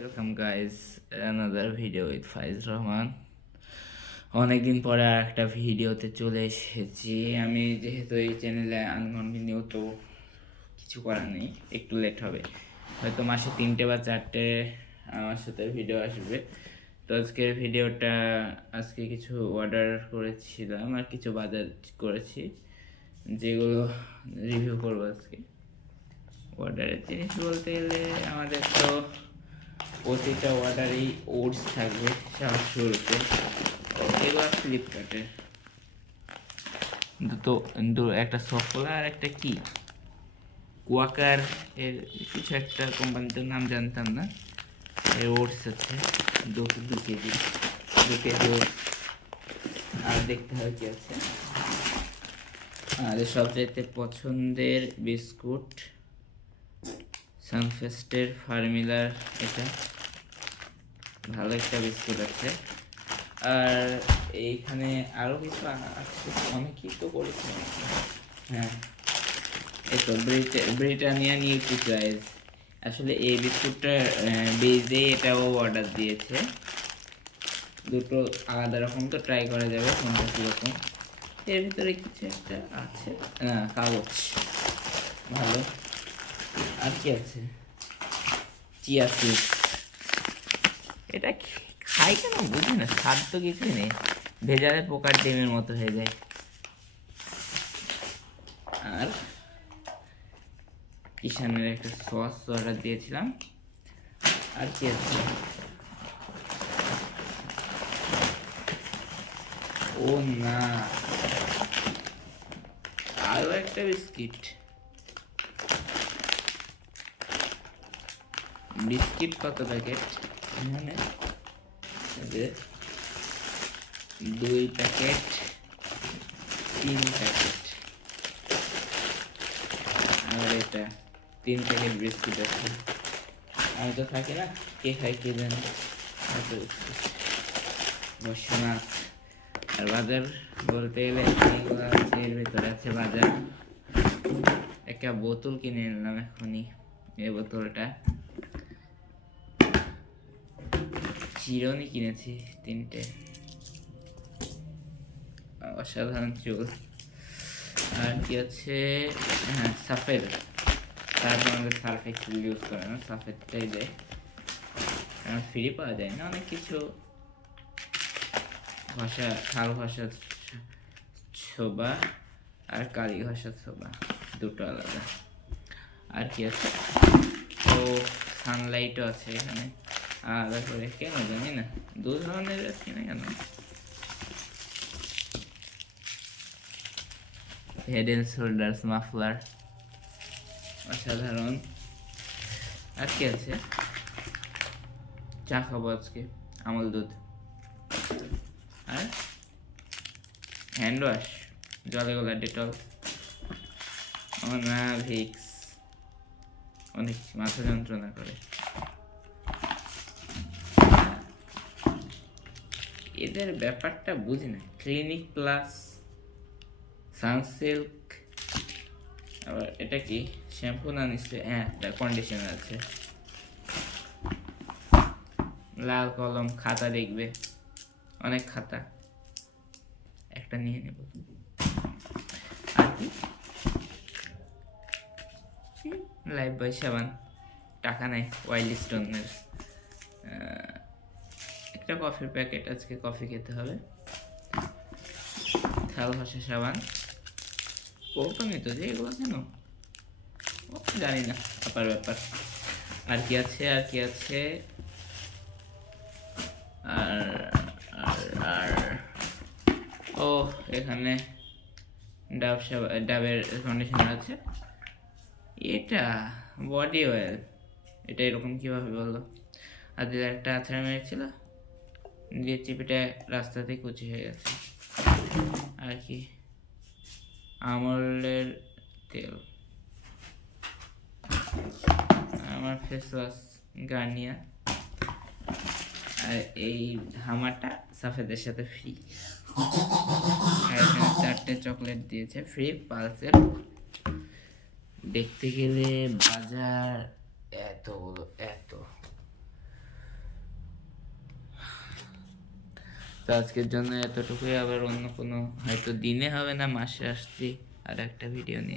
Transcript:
Welcome guys, another video with Faiz Rahman. অনেকদিন পরে একটা ভিডিওতে চলে এসেছি আমি, যেহেতু এই চ্যানেলে আনকন্টিনিউ, তো কিছু করার নেই, একটু লেট হবে, হয়তো মাসে 3টে বা 4টে আমার সাথে ভিডিও আসবে। তো আজকের ভিডিওটা, আজকে কিছু অর্ডার করেছিলাম আর কিছু বাজার করেছি, যেগুলো রিভিউ করবো আজকে। অর্ডারের জিনিস বলতে গেলে আমাদের তো প্রতিটা অর্ডারেই ওটস থাকবে শুরুতে, এগুলো ফ্লিপকার্টের দুটো, একটা সফলা আর একটা কি কোয়াকার এর কিছু একটা কোম্পানিটার নাম জানতাম না। এর ওটস আছে 2 কেজি ওটস। আর দেখতে হয় কি আছে। আর সবচাইতে পছন্দের বিস্কুট সানফেস্টের ফার্মিলার, এটা ভালো একটা বিস্কুট আছে। আর এইখানে আরো কিছু আছে, অনেকই তো করেছে। হ্যাঁ, এই তো ব্রিটানিয়া নিউট্রিচয়েস, আসলে এই বিস্কুটটা বেজে এটাও অর্ডার দিয়েছে। দুটো আলাদা রকম, তো ট্রাই করা যাবে কোনটা কীরকম। এর ভিতরে কিছু একটা আছে, কাগজ ভালো। আর কি আছে, চিয়া সিড, এটা খাই কেন বুঝি না, স্বাদ তো কিছুই নেই, ভেজালে পোকার ডিমের মতো হয়ে যায়। আর কিষানের একটা সস অর্ডার দিয়েছিলাম। আর কি আছে, ও না, আরো একটা বিস্কিট কত প্যাকেট, এখানে 2 প্যাকেট 3 প্যাকেট, আর এটা 3 প্যাকেট বিস্কিট আছে। আমি তো থাকি না, কে খাই কে জানি। বসুনাথ। আর বাজার বলতে গেলে এগুলো আছে, এর ভেতরে আছে বাজার। একটা বোতল কিনে নিলাম এখনই, এই বোতলটা। চিরুনি কিনেছি 3টে, অসাধারণ চুল। আর কি আছে, হ্যাঁ সাফেদ, তারপর আমাদের সার্ফ একটু ইউজ করে না, সাফেদটাই দেয়, কারণ ফ্রি পাওয়া যায় না অনেক কিছু। খাল ঘষা ছোবা আর কালি ঘষা ছোবা, দুটো আলাদা। আর কি আছে, ও সানলাইটও আছে এখানে আলাদা করে, কেন জানি না, 2 ধরনের আছে না কেন। হেড এন্ড শোল্ডার্স মাফলার, অসাধারণ। আর কি আছে, চা খাবো আজকে, আমল দুধ। আর হ্যান্ড ওয়াশ, জলে গোলা ডেটল, না ভিক্স, অনেক মাথা যন্ত্রণা করে। এদের ব্যাপারটা বুঝি না, ক্লিনিক প্লাস, সানসিল্ক, আবার এটা কি শ্যাম্পু না নিশ্চয়, হ্যাঁ কন্ডিশনার আছে। লাল কলম, খাতা দেখবে, অনেক খাতা, একটা নিয়ে নেব। আর কি, লাইফ বয় সাবান, টাকা নাই, ওয়াইল্ড স্টোনের। একটা কফির প্যাকেট, আজকে কফি খেতে হবে। থাল ঘষা সাবান, কৌটমি তো যে, এগুলো কেন জানি না, আপার ব্যাপার। আর কি আছে, আর ও এখানে ডাবের কন্ডিশনার আছে। এটা বডি অয়েল, এটা এরকম কিভাবে বললো। আর দিলে একটা আছাড় মেরেছিল, দিয়ে চিপিটা রাস্তাতে কুচি হয়ে গেছে। আর কি, আমলের তেল, আমার ফেস ওয়াশ গার্নিয়ার। আর এই হামাটা সাফেদের সাথে ফ্রি। আর এখানে 4টে চকলেট দিয়েছে ফ্রি, পালসের। দেখতে গেলে বাজার এত তো আজকের জন্য এতটুকুই, আবার অন্য কোনো হয়তো দিনে হবে না, মাসে আসছি আর একটা ভিডিও নিয়ে।